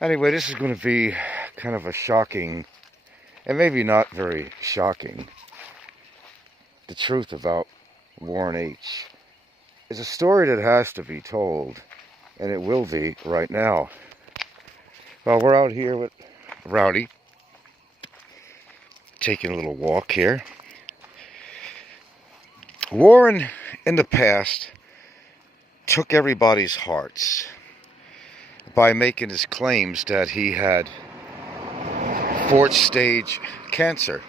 Anyway, this is going to be kind of a shocking, and maybe not very shocking, the truth about Warren H. It's a story that has to be told, and it will be right now. Well, we're out here with Rowdy, taking a little walk here. Warren, in the past, took everybody's hearts by making his claims that he had fourth stage cancer.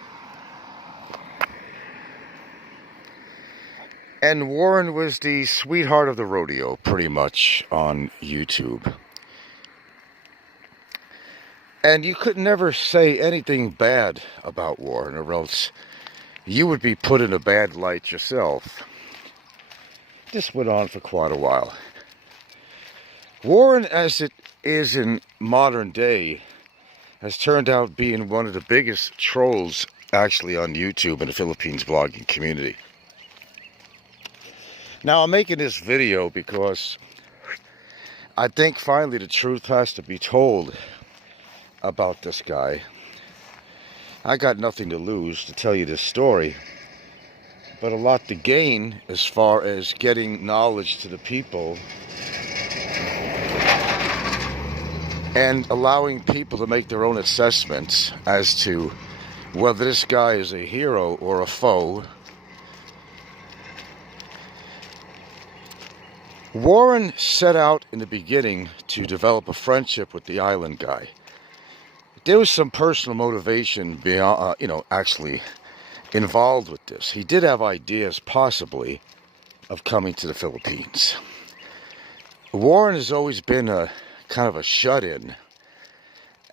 And Warren was the sweetheart of the rodeo, pretty much, on YouTube. And you could never say anything bad about Warren, or else you would be put in a bad light yourself. This went on for quite a while. Warren, as it is in modern day, has turned out being one of the biggest trolls actually on YouTube in the Philippines blogging community. Now, I'm making this video because I think finally the truth has to be told about this guy. I got nothing to lose to tell you this story, but a lot to gain as far as getting knowledge to the people and allowing people to make their own assessments as to whether this guy is a hero or a foe. Warren set out in the beginning to develop a friendship with the island guy. There was some personal motivation beyond, actually involved with this. He did have ideas, possibly, of coming to the Philippines. Warren has always been a kind of a shut-in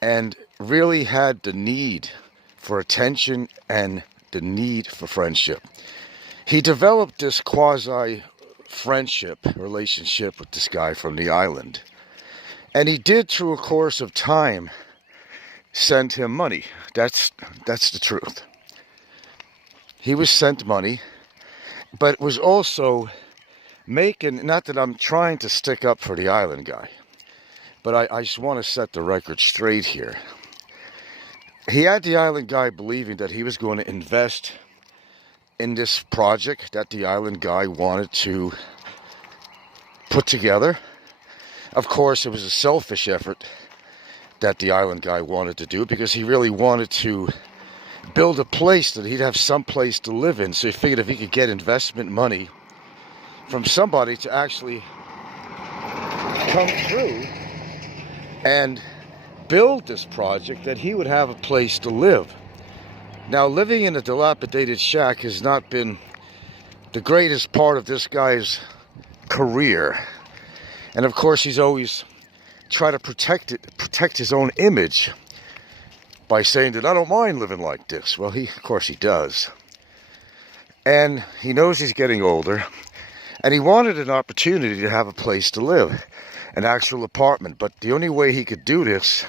and really had the need for attention and the need for friendship. He developed this quasi-friendship relationship with this guy from the island. And he did, through a course of time, send him money. That's the truth. He was sent money, but was also making, not that I'm trying to stick up for the island guy, but I just want to set the record straight here. He had the island guy believing that he was going to invest in this project that the island guy wanted to put together. Of course, it was a selfish effort that the island guy wanted to do, because he really wanted to build a place that he'd have some place to live in. So he figured if he could get investment money from somebody to actually come through and build this project, that he would have a place to live. Now, living in a dilapidated shack has not been the greatest part of this guy's career. And of course, he's always tried to protect his own image by saying that I don't mind living like this. Well, of course he does. And he knows he's getting older, and he wanted an opportunity to have a place to live, an actual apartment. But the only way he could do this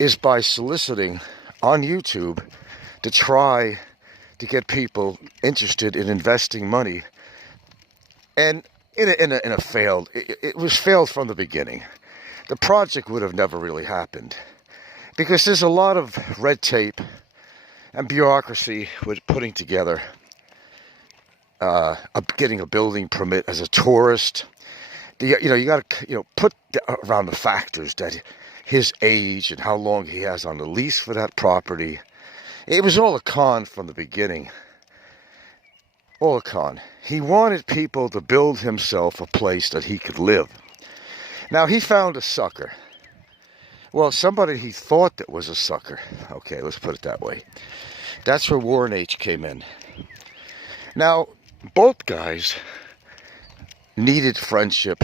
is by soliciting on YouTube to try to get people interested in investing money. And in a failed, it was failed from the beginning. The project would have never really happened, because there's a lot of red tape and bureaucracy with putting together, getting a building permit as a tourist. You got to put around the factors that his age and how long he has on the lease for that property. It was all a con from the beginning. All a con. He wanted people to build himself a place that he could live. Now, he found a sucker. Well, somebody he thought that was a sucker. Okay, let's put it that way. That's where Warren H. came in. Now, both guys needed friendship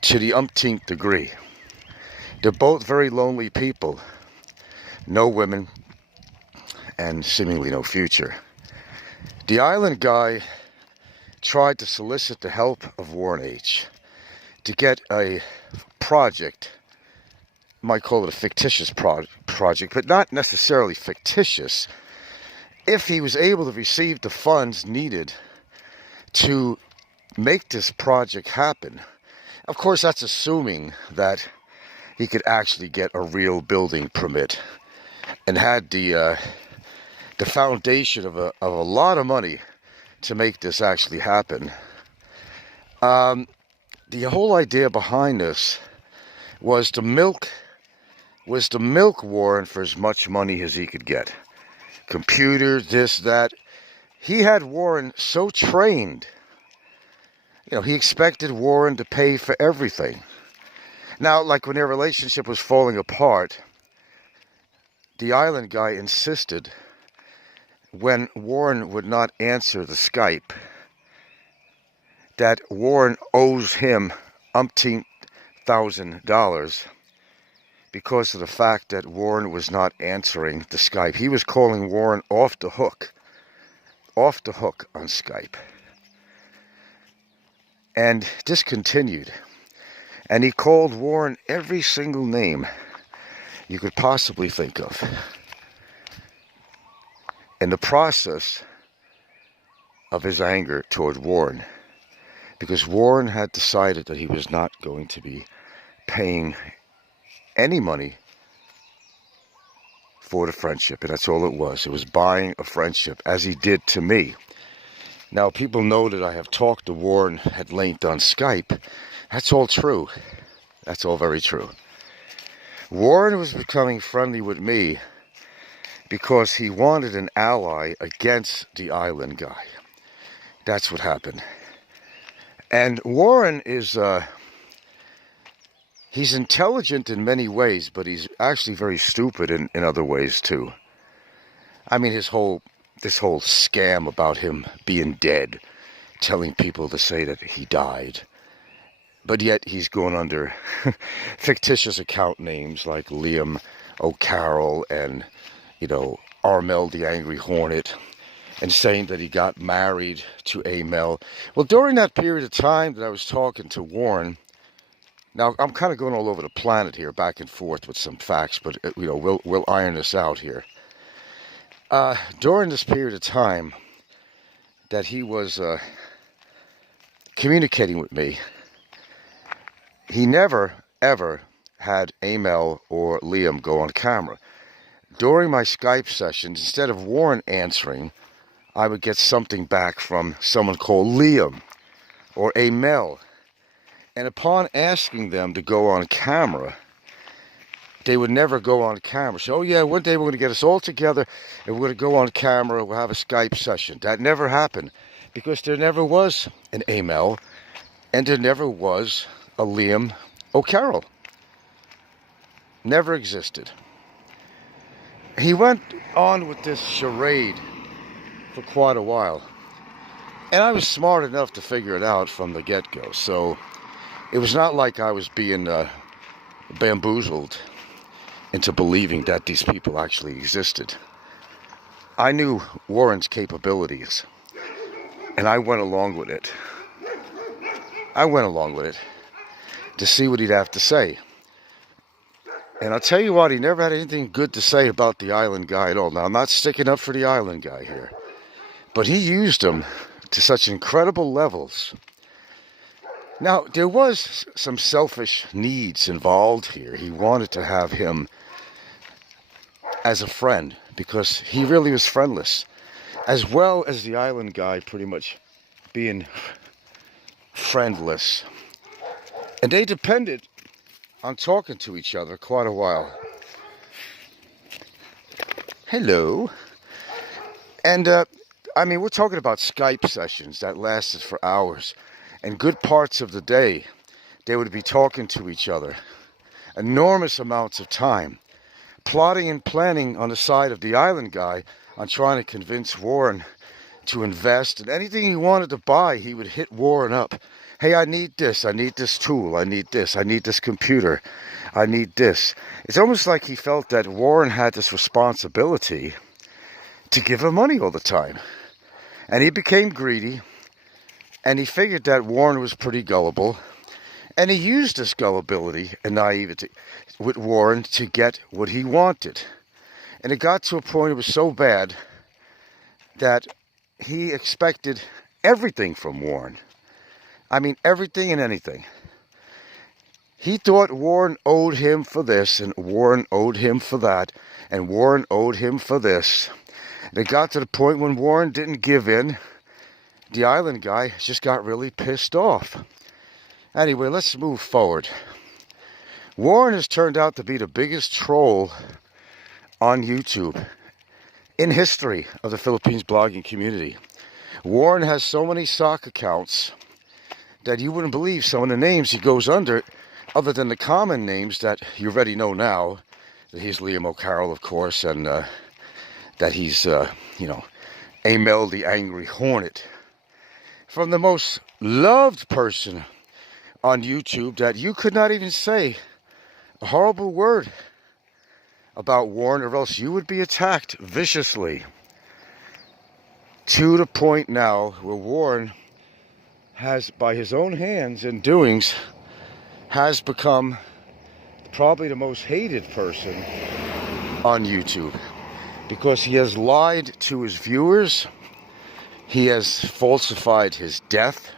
to the umpteenth degree. They're both very lonely people. No women, and seemingly no future. The island guy tried to solicit the help of Warren H. to get a project, might call it a fictitious project, but not necessarily fictitious, if he was able to receive the funds needed to make this project happen. Of course, that's assuming that he could actually get a real building permit, and had the foundation of a lot of money to make this actually happen. The whole idea behind this was to milk Warren for as much money as he could get. Computers, this, that. He had Warren so trained. He expected Warren to pay for everything. Now, like when their relationship was falling apart, the island guy insisted when Warren would not answer the Skype that Warren owes him umpteen $1,000 because of the fact that Warren was not answering the Skype. He was calling Warren off the hook on Skype. And this continued. And he called Warren every single name you could possibly think of. In the process of his anger toward Warren, because Warren had decided that he was not going to be paying any money for the friendship, and that's all it was. It was buying a friendship, as he did to me. Now, people know that I have talked to Warren at length on Skype. That's all true. That's all very true. Warren was becoming friendly with me because he wanted an ally against the island guy. That's what happened. And Warren is, he's intelligent in many ways, but he's actually very stupid in other ways too. I mean, this whole scam about him being dead, telling people to say that he died. But yet he's going under fictitious account names like Liam O'Carroll and, Armel the Angry Hornet, and saying that he got married to Amel. Well, during that period of time that I was talking to Warren, now I'm kind of going all over the planet here, back and forth with some facts, but we'll iron this out here. During this period of time that he was communicating with me, he never, ever had Amel or Liam go on camera. During my Skype sessions, instead of Warren answering, I would get something back from someone called Liam or Amel. And upon asking them to go on camera, they would never go on camera. So, oh yeah, one day we're going to get us all together and we're going to go on camera, we'll have a Skype session. That never happened because there never was an Amel and there never was a Liam O'Carroll. Never existed. He went on with this charade for quite a while. And I was smart enough to figure it out from the get-go. So it was not like I was being bamboozled into believing that these people actually existed. I knew Warren's capabilities, and I went along with it. To see what he'd have to say. And I'll tell you what, he never had anything good to say about the island guy at all. Now, I'm not sticking up for the island guy here, but he used him to such incredible levels. Now, there was some selfish needs involved here. He wanted to have him as a friend because he really was friendless, as well as the island guy pretty much being friendless. And they depended on talking to each other quite a while. Hello. And, we're talking about Skype sessions that lasted for hours. And good parts of the day, they would be talking to each other. Enormous amounts of time. Plotting and planning on the side of the island guy on trying to convince Warren to invest. And anything he wanted to buy, he would hit Warren up. Hey, I need this tool, I need this computer, I need this. It's almost like he felt that Warren had this responsibility to give him money all the time. And he became greedy, and he figured that Warren was pretty gullible, and he used this gullibility and naivety with Warren to get what he wanted. And it got to a point it was so bad that he expected everything from Warren. I mean, everything and anything. He thought Warren owed him for this, and Warren owed him for that, and Warren owed him for this. And it got to the point when Warren didn't give in. The island guy just got really pissed off. Anyway, let's move forward. Warren has turned out to be the biggest troll on YouTube in history of the Philippines blogging community. Warren has so many sock accounts that you wouldn't believe some of the names he goes under, other than the common names that you already know now, that he's Liam O'Carroll, of course, and that he's, Amel the Angry Hornet. From the most loved person on YouTube that you could not even say a horrible word about Warren, or else you would be attacked viciously. To the point now where Warren has, by his own hands and doings, has become probably the most hated person on YouTube, because he has lied to his viewers, he has falsified his death,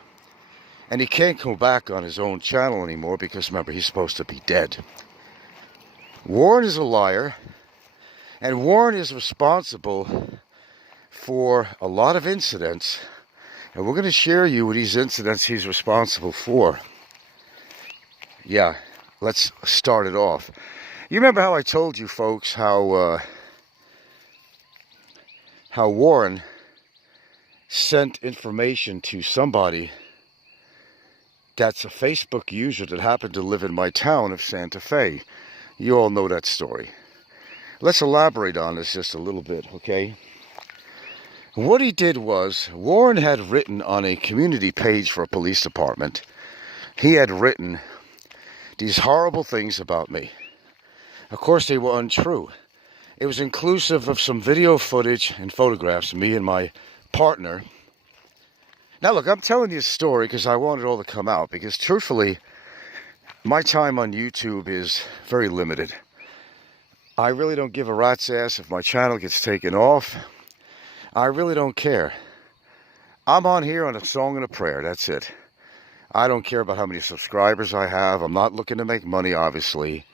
and he can't come back on his own channel anymore because, remember, he's supposed to be dead. Warren is a liar, and Warren is responsible for a lot of incidents, and we're going to share you with these incidents he's responsible for. Yeah, let's start it off. You remember how I told you folks how Warren sent information to somebody that's a Facebook user that happened to live in my town of Santa Fe. You all know that story. Let's elaborate on this just a little bit, okay? What he did was, Warren had written on a community page for a police department, he had written these horrible things about me. Of course, they were untrue. It was inclusive of some video footage and photographs of me and my partner. Now look, I'm telling you a story because I want it all to come out, because truthfully, my time on YouTube is very limited. I really don't give a rat's ass if my channel gets taken off. I really don't care. I'm on here on a song and a prayer, that's it. I don't care about how many subscribers I have. I'm not looking to make money, obviously.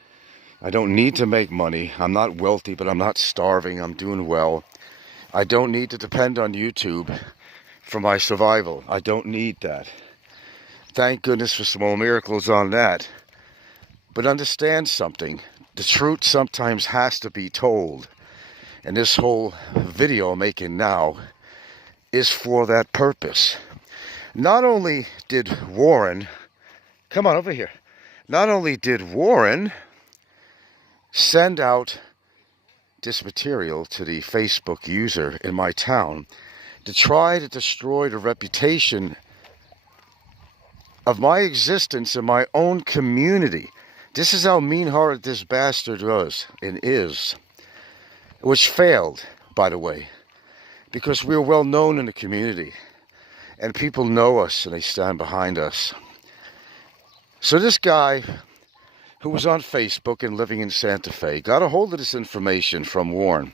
I don't need to make money. I'm not wealthy, but I'm not starving. I'm doing well. I don't need to depend on YouTube for my survival. I don't need that. Thank goodness for small miracles on that. But understand something. The truth sometimes has to be told. And this whole video I'm making now is for that purpose. Not only did Warren, come on over here, not only did Warren send out this material to the Facebook user in my town to try to destroy the reputation of my existence in my own community. This is how mean-hearted this bastard was and is. Which failed, by the way, because we're well known in the community. And people know us and they stand behind us. So this guy who was on Facebook and living in Santa Fe got a hold of this information from Warren.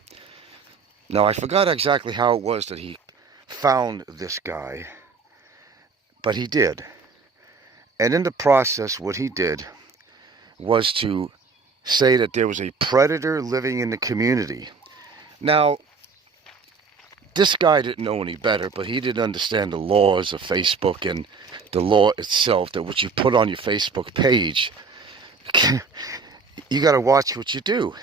Now, I forgot exactly how it was that he found this guy, but he did. And in the process, what he did was to say that there was a predator living in the community. Now, this guy didn't know any better, but he didn't understand the laws of Facebook and the law itself, that what you put on your Facebook page, you got to watch what you do.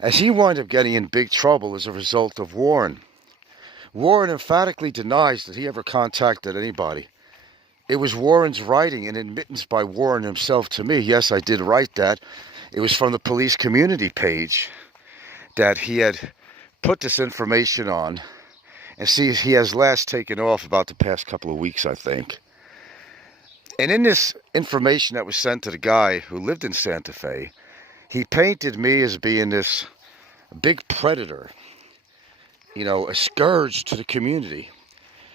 As he wound up getting in big trouble as a result of Warren. Warren emphatically denies that he ever contacted anybody. It was Warren's writing, and admittance by Warren himself to me. Yes, I did write that. It was from the police community page that he had put this information on. And see, he has last taken off about the past couple of weeks, I think. And in this information that was sent to the guy who lived in Santa Fe, he painted me as being this big predator, you know, a scourge to the community.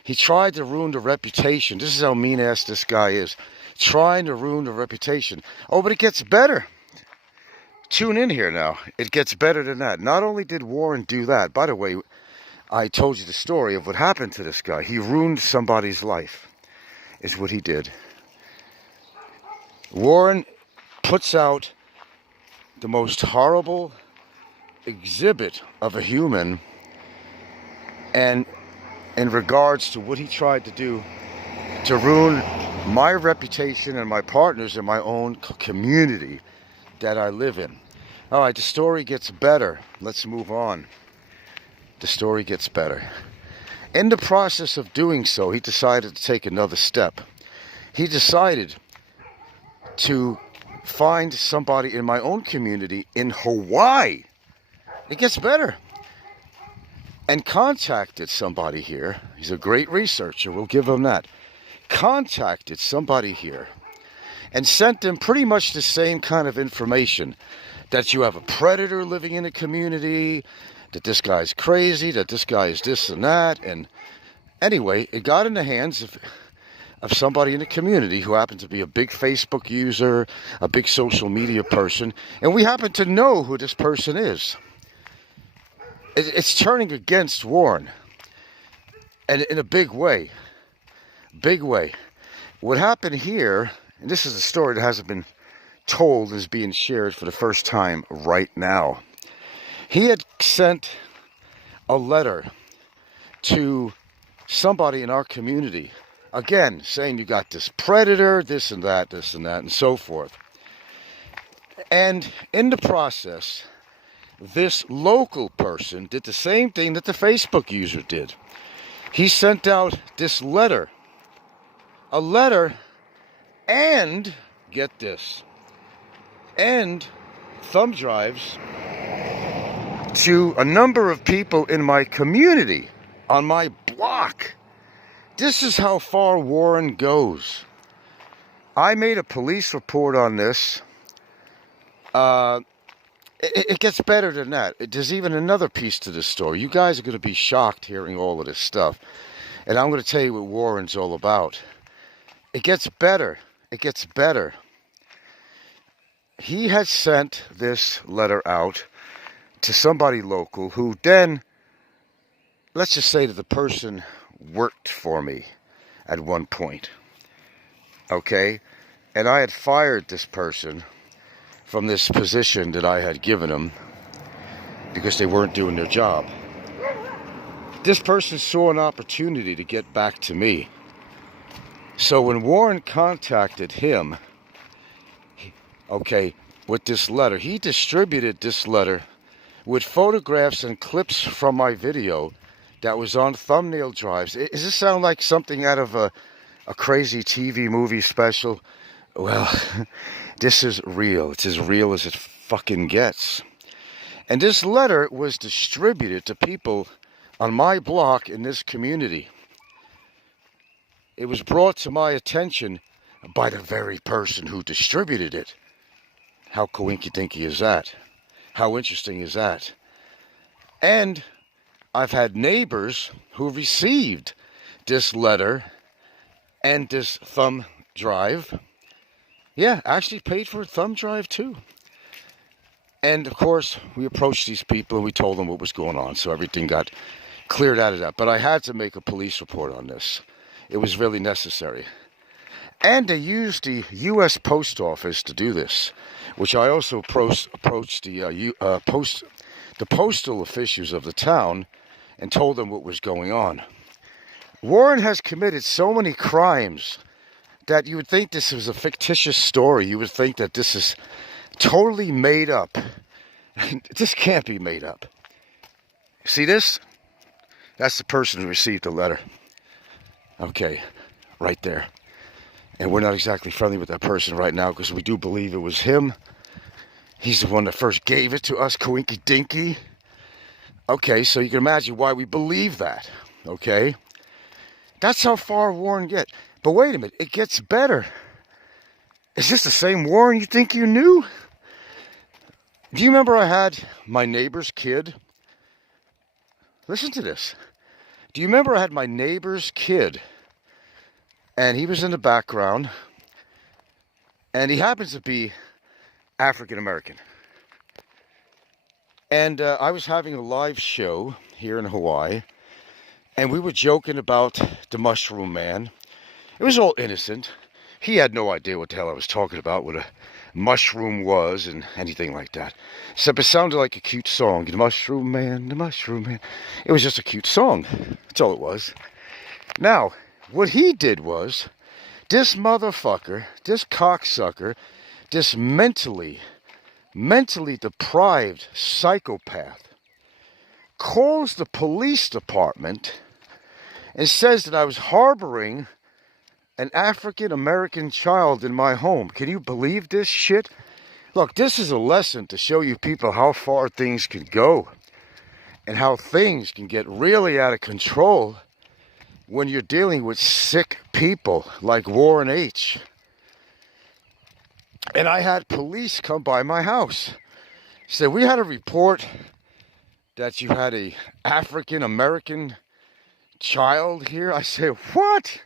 He tried to ruin the reputation. This is how mean-ass this guy is. Trying to ruin the reputation. Oh, but it gets better. Tune in here now. It gets better than that. Not only did Warren do that, by the way, I told you the story of what happened to this guy. He ruined somebody's life, is what he did. Warren puts out the most horrible exhibit of a human, and in regards to what he tried to do to ruin my reputation and my partners in my own community that I live in. All right, the story gets better. Let's move on. The story gets better. In the process of doing so, he decided to take another step. He decided to find somebody in my own community in Hawaii. It gets better. And contacted somebody here. He's a great researcher, we'll give him that. Contacted somebody here and sent them pretty much the same kind of information. That you have a predator living in a community, that this guy's crazy, that this guy is this and that. And anyway, it got in the hands of somebody in the community who happened to be a big Facebook user, a big social media person, and we happen to know who this person is. It's turning against Warren, and in a big way. Big way. What happened here, and this is a story that hasn't been told, is being shared for the first time right now. He had sent a letter to somebody in our community, again, saying you got this predator, this and that, and so forth. And in the process, this local person did the same thing that the Facebook user did. He sent out this letter. A letter and, get this, and thumb drives to a number of people in my community, on my block. This is how far Warren goes. I made a police report on this. It gets better than that. There's even another piece to this story. You guys are going to be shocked hearing all of this stuff. And I'm going to tell you what Warren's all about. It gets better. It gets better. He had sent this letter out to somebody local who then, let's just say that the person worked for me at one point. Okay? And I had fired this person from this position that I had given them because they weren't doing their job. This person saw an opportunity to get back to me. So when Warren contacted him, okay, with this letter, he distributed this letter with photographs and clips from my video that was on thumbnail drives. Does this sound like something out of a crazy TV movie special? Well, this is real. It's as real as it fucking gets. And this letter was distributed to people on my block in this community. It was brought to my attention by the very person who distributed it. How coinky-dinky is that? How interesting is that? And I've had neighbors who received this letter and this thumb drive. Yeah, actually paid for a thumb drive too. And of course, we approached these people and we told them what was going on, so everything got cleared out of that. But I had to make a police report on this. It was really necessary. And they used the U.S. Post Office to do this, which I also approached the postal officials of the town and told them what was going on. Warren has committed so many crimes that you would think this was a fictitious story. You would think that this is totally made up. This can't be made up. See this? That's the person who received the letter. Okay, right there. And we're not exactly friendly with that person right now because we do believe it was him. He's the one that first gave it to us, Coinky Dinky. Okay, so you can imagine why we believe that. Okay? That's how far Warren gets. But wait a minute, it gets better. Is this the same Warren you think you knew? Do you remember I had my neighbor's kid? Listen to this. Do you remember I had my neighbor's kid? And he was in the background. And he happens to be African American. And I was having a live show here in Hawaii. And we were joking about the Mushroom Man. It was all innocent. He had no idea what the hell I was talking about with mushroom was and anything like that. Except it sounded like a cute song. The Mushroom Man, the Mushroom Man. It was just a cute song. That's all it was. Now, what he did was, this motherfucker, this cocksucker, this mentally deprived psychopath calls the police department and says that I was harboring an African American child in my home. Can you believe this shit? Look, this is a lesson to show you people how far things can go and how things can get really out of control when you're dealing with sick people like Warren H. And I had police come by my house. He said, we had a report that you had a African American child here. I said, what?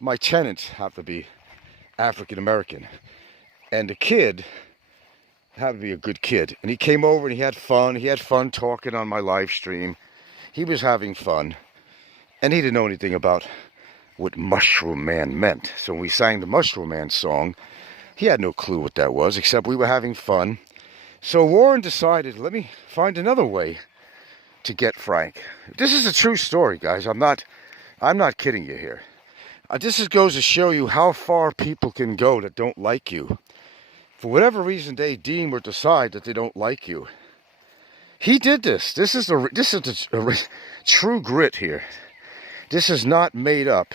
My tenants have to be African American. And the kid had to be a good kid. And he came over and he had fun. He had fun talking on my live stream. He was having fun. And he didn't know anything about what Mushroom Man meant. So when we sang the Mushroom Man song, he had no clue what that was, except we were having fun. So Warren decided, let me find another way to get Frank. This is a true story, guys. I'm not kidding you here. This goes to show you how far people can go that don't like you. For whatever reason they deem or decide that they don't like you. He did this. This is a true grit here. This is not made up.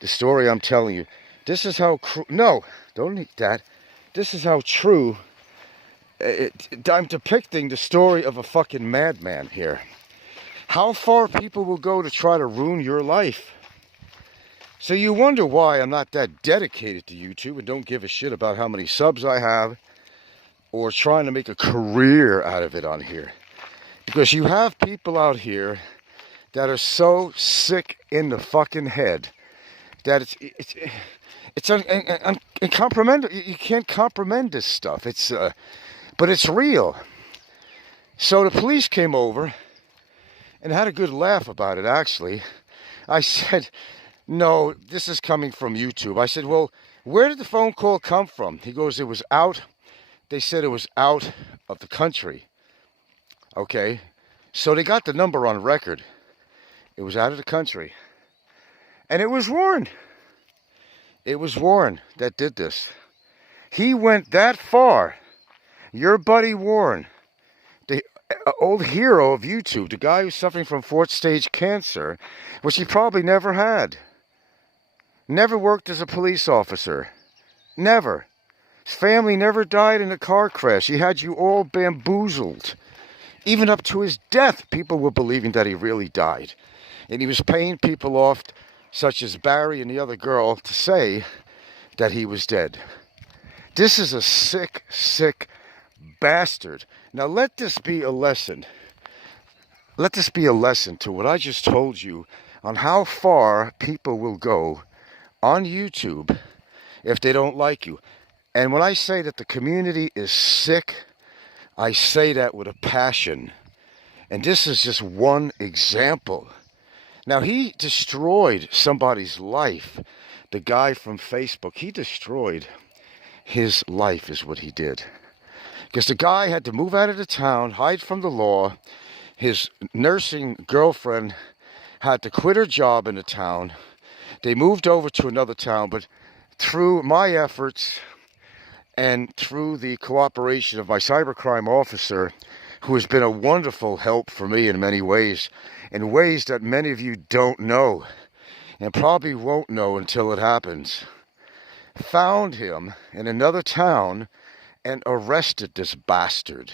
The story I'm telling you. This is how no, don't eat that. This is how true. I'm depicting the story of a fucking madman here. How far people will go to try to ruin your life. So you wonder why I'm not that dedicated to YouTube and don't give a shit about how many subs I have or trying to make a career out of it on here. Because you have people out here that are so sick in the fucking head that it's incomprehensible. You can't comprehend this stuff. But it's real. So the police came over and had a good laugh about it, actually. I said, no, this is coming from YouTube. I said, well, where did the phone call come from? He goes, it was out. They said it was out of the country. Okay. So they got the number on record. It was out of the country. And it was Warren. It was Warren that did this. He went that far. Your buddy Warren, the old hero of YouTube, the guy who's suffering from 4th stage cancer, which he probably never had. Never worked as a police officer. Never. His family never died in a car crash. He had you all bamboozled. Even up to his death, people were believing that he really died. And he was paying people off, such as Barry and the other girl, to say that he was dead. This is a sick, sick bastard. Now let this be a lesson. Let this be a lesson to what I just told you on how far people will go on YouTube if they don't like you. And when I say that the community is sick, I say that with a passion. And this is just one example. Now he destroyed somebody's life. The guy from Facebook, he destroyed his life is what he did. Because the guy had to move out of the town, hide from the law. His nursing girlfriend had to quit her job in the town. They moved over to another town, but through my efforts and through the cooperation of my cybercrime officer, who has been a wonderful help for me in many ways, in ways that many of you don't know, and probably won't know until it happens, found him in another town and arrested this bastard.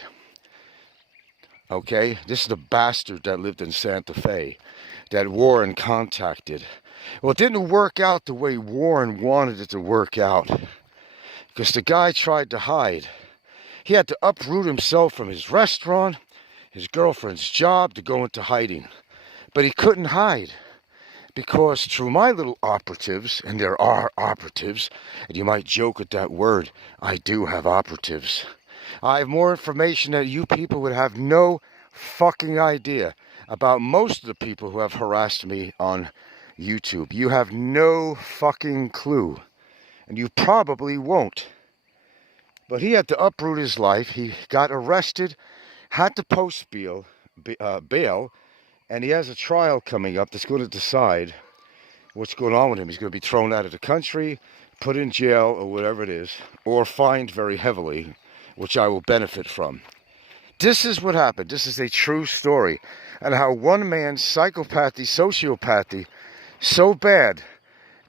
Okay? This is the bastard that lived in Santa Fe that Warren contacted. Well, it didn't work out the way Warren wanted it to work out. Because the guy tried to hide. He had to uproot himself from his restaurant, his girlfriend's job, to go into hiding. But he couldn't hide. Because through my little operatives, and there are operatives, and you might joke at that word, I do have operatives. I have more information that you people would have no fucking idea about most of the people who have harassed me on YouTube. You have no fucking clue. And you probably won't. But he had to uproot his life. He got arrested, had to post bail, and he has a trial coming up that's going to decide what's going on with him. He's going to be thrown out of the country, put in jail, or whatever it is, or fined very heavily, which I will benefit from. This is what happened. This is a true story. And how one man's psychopathy, sociopathy, so bad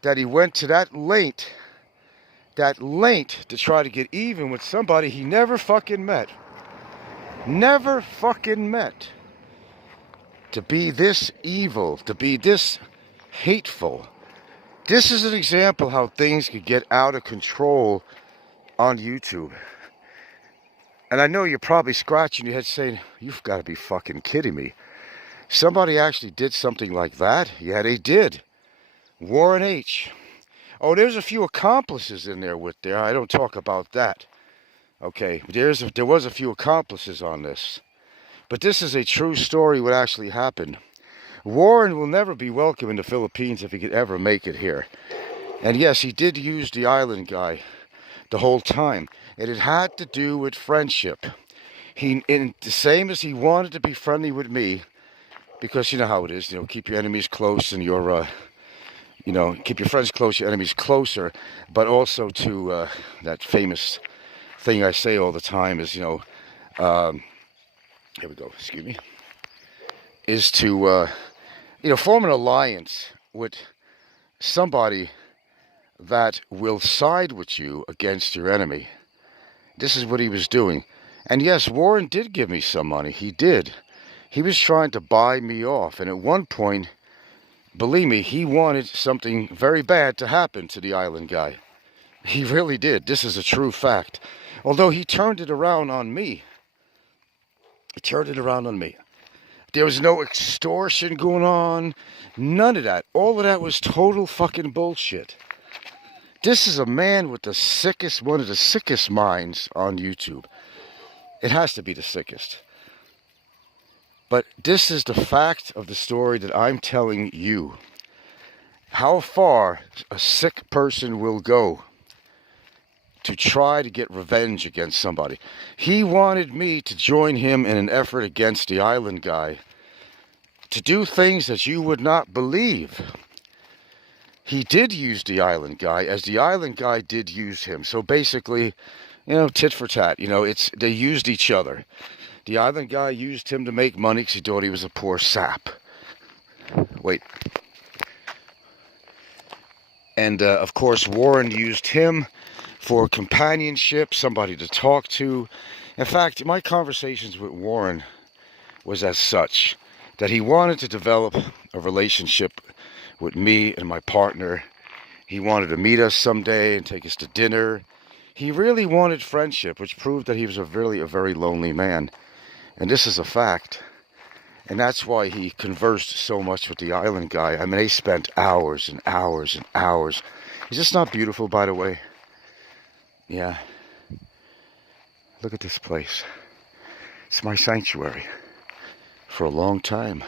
that he went to that length to try to get even with somebody he never fucking met. Never fucking met. To be this evil, to be this hateful. This is an example how things could get out of control on YouTube. And I know you're probably scratching your head saying, you've got to be fucking kidding me. Somebody actually did something like that? Yeah, they did. Warren H. Oh, there's a few accomplices in there with there. I don't talk about that. Okay, there was a few accomplices on this. But this is a true story what actually happened. Warren will never be welcome in the Philippines if he could ever make it here. And yes, he did use the island guy the whole time. And it had to do with friendship. The same as he wanted to be friendly with me, because you know how it is, keep your enemies close and keep your friends close, your enemies closer, but also to that famous thing I say all the time is, here we go, excuse me, is to, form an alliance with somebody that will side with you against your enemy. This is what he was doing. And yes, Warren did give me some money. He did. He was trying to buy me off. And at one point, believe me, he wanted something very bad to happen to the island guy. He really did. This is a true fact. Although he turned it around on me. He turned it around on me. There was no extortion going on. None of that. All of that was total fucking bullshit. This is a man with one of the sickest minds on YouTube. It has to be the sickest. But this is the fact of the story that I'm telling you. How far a sick person will go to try to get revenge against somebody. He wanted me to join him in an effort against the island guy to do things that you would not believe. He did use the island guy as the island guy did use him. So basically, tit for tat. They used each other. The island guy used him to make money because he thought he was a poor sap. Wait. And, of course, Warren used him for companionship, somebody to talk to. In fact, my conversations with Warren was as such that he wanted to develop a relationship with me and my partner. He wanted to meet us someday and take us to dinner. He really wanted friendship, which proved that he was a very lonely man. And this is a fact. And that's why he conversed so much with the island guy. I mean, they spent hours and hours and hours. Is this not beautiful, by the way? Yeah. Look at this place. It's my sanctuary for a long time.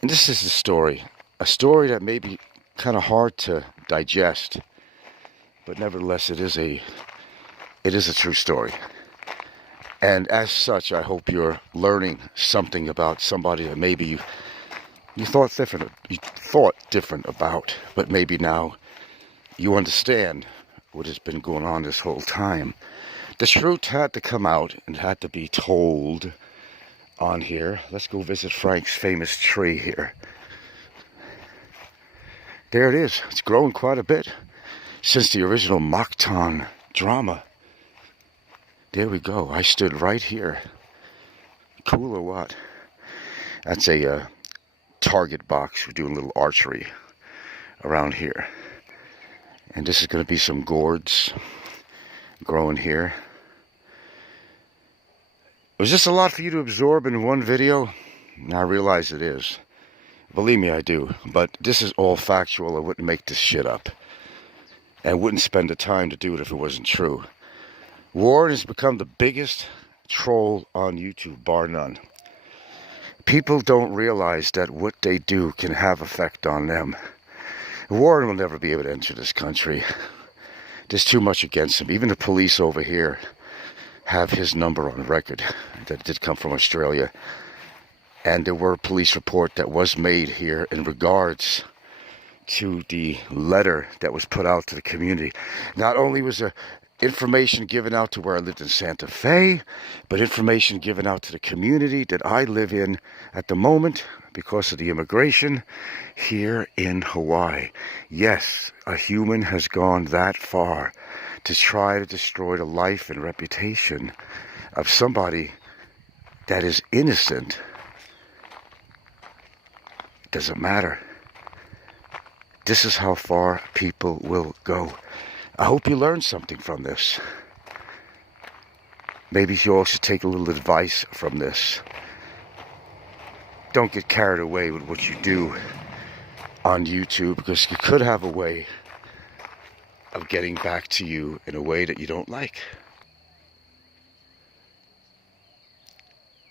And this is the story. A story that may be kind of hard to digest. But nevertheless, it is a true story. And as such, I hope you're learning something about somebody that maybe you thought different about, but maybe now you understand what has been going on this whole time. The truth had to come out and had to be told on here. Let's go visit Frank's famous tree here. There it is. It's grown quite a bit since the original Mactan drama. There we go. I stood right here. Cool or what? That's a target box. We're doing a little archery around here. And this is going to be some gourds growing here. Was this a lot for you to absorb in one video? I realize it is. Believe me, I do. But this is all factual. I wouldn't make this shit up. And I wouldn't spend the time to do it if it wasn't true. Warren has become the biggest troll on YouTube, bar none. People don't realize that what they do can have effect on them. Warren will never be able to enter this country. there's too much against him. Even the police over here have his number on record. That did come from Australia. And there were a police report that was made here in regards to the letter that was put out to the community. Not only was there information given out to where I lived in Santa Fe, but information given out to the community that I live in at the moment because of the immigration here in Hawaii. Yes, a human has gone that far to try to destroy the life and reputation of somebody that is innocent. Doesn't matter. This is how far people will go. I hope you learned something from this. Maybe you all should take a little advice from this. Don't get carried away with what you do on YouTube, because you could have a way of getting back to you in a way that you don't like.